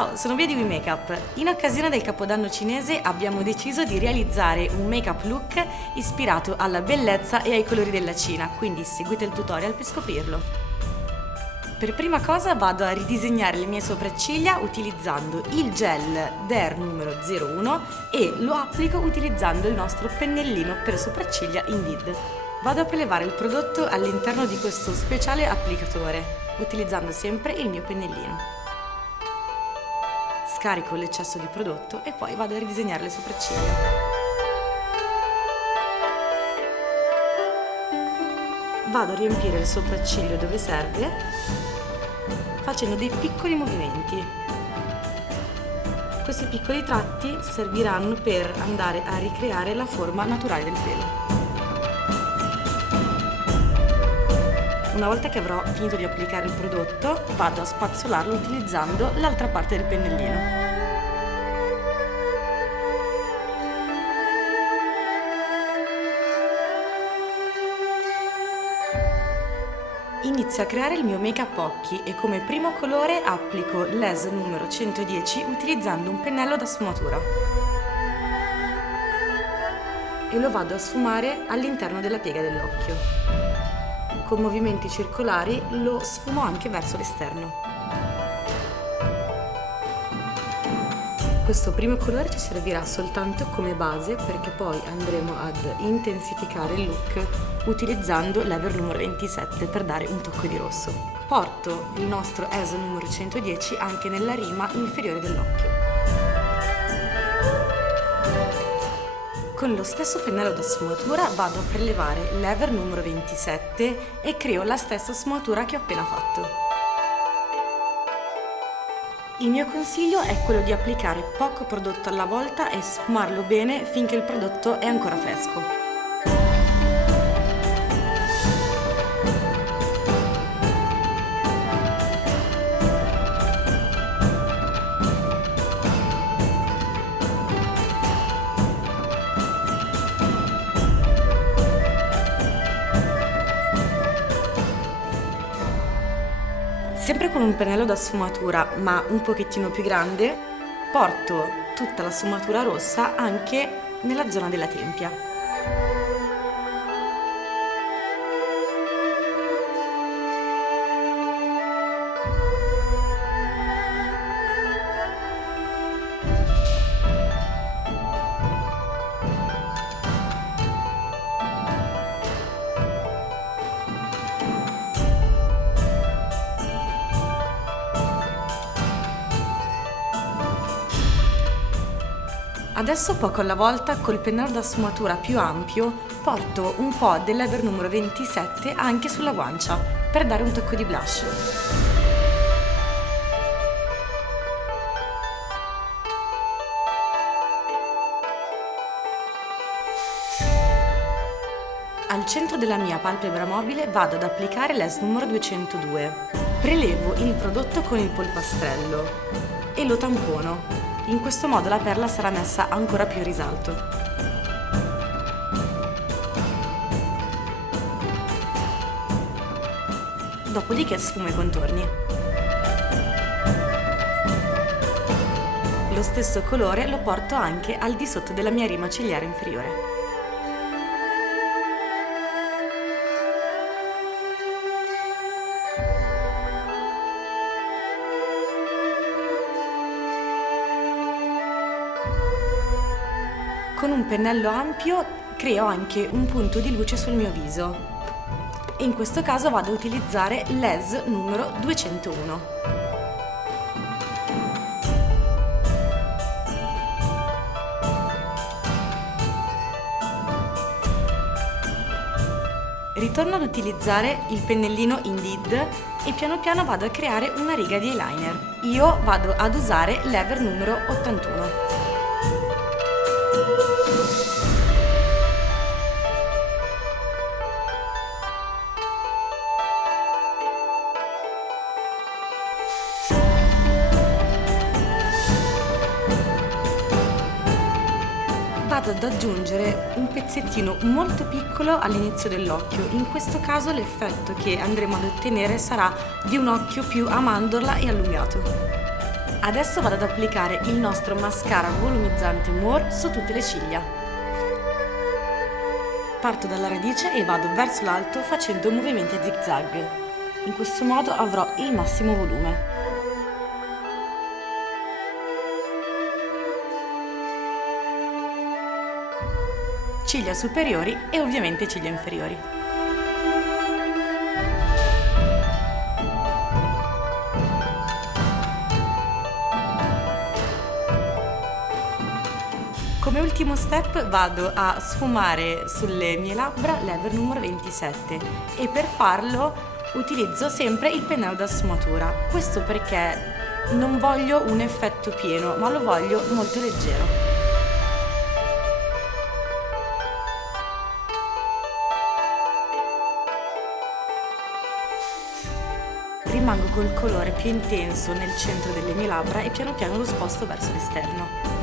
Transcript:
Ciao, sono Via di We Makeup. In occasione del Capodanno cinese abbiamo deciso di realizzare un make-up look ispirato alla bellezza e ai colori della Cina, quindi seguite il tutorial per scoprirlo. Per prima cosa vado a ridisegnare le mie sopracciglia utilizzando il gel Dare numero 01 e lo applico utilizzando il nostro pennellino per sopracciglia Indeed. Vado a prelevare il prodotto all'interno di questo speciale applicatore, utilizzando sempre il mio pennellino. Scarico l'eccesso di prodotto e poi vado a ridisegnare le sopracciglia. Vado a riempire il sopracciglio dove serve, facendo dei piccoli movimenti. Questi piccoli tratti serviranno per andare a ricreare la forma naturale del pelo. Una volta che avrò finito di applicare il prodotto, vado a spazzolarlo utilizzando l'altra parte del pennellino. Inizio a creare il mio make-up occhi e come primo colore applico l'ES numero 110 utilizzando un pennello da sfumatura. E lo vado a sfumare all'interno della piega dell'occhio. Con movimenti circolari lo sfumo anche verso l'esterno. Questo primo colore ci servirà soltanto come base perché poi andremo ad intensificare il look utilizzando l'Ever numero 27 per dare un tocco di rosso. Porto il nostro ES numero 110 anche nella rima inferiore dell'occhio. Con lo stesso pennello da sfumatura vado a prelevare l'Ever numero 27 e creo la stessa sfumatura che ho appena fatto. Il mio consiglio è quello di applicare poco prodotto alla volta e sfumarlo bene finché il prodotto è ancora fresco. Sempre con un pennello da sfumatura, ma un pochettino più grande, porto tutta la sfumatura rossa anche nella zona della tempia. Adesso poco alla volta col pennello da sfumatura più ampio porto un po' dell'Ever numero 27 anche sulla guancia per dare un tocco di blush. Al centro della mia palpebra mobile vado ad applicare l'ES numero 202. Prelevo il prodotto con il polpastrello e lo tampono. In questo modo la perla sarà messa ancora più in risalto. Dopodiché sfumo i contorni. Lo stesso colore lo porto anche al di sotto della mia rima cigliare inferiore. Con un pennello ampio creo anche un punto di luce sul mio viso e in questo caso vado a utilizzare l'ES numero 201. Ritorno ad utilizzare il pennellino Indeed e piano piano vado a creare una riga di eyeliner. Io vado ad usare l'Ever numero 81. Vado ad aggiungere un pezzettino molto piccolo all'inizio dell'occhio. In questo caso l'effetto che andremo ad ottenere sarà di un occhio più a mandorla e allungato. Adesso vado ad applicare il nostro mascara volumizzante More su tutte le ciglia. Parto dalla radice e vado verso l'alto facendo movimenti a zig-zag. In questo modo avrò il massimo volume. Ciglia superiori e ovviamente ciglia inferiori. Come ultimo step vado a sfumare sulle mie labbra l'Ever numero 27 e per farlo utilizzo sempre il pennello da sfumatura. Questo perché non voglio un effetto pieno, ma lo voglio molto leggero. Rimango col colore più intenso nel centro delle mie labbra e piano piano lo sposto verso l'esterno.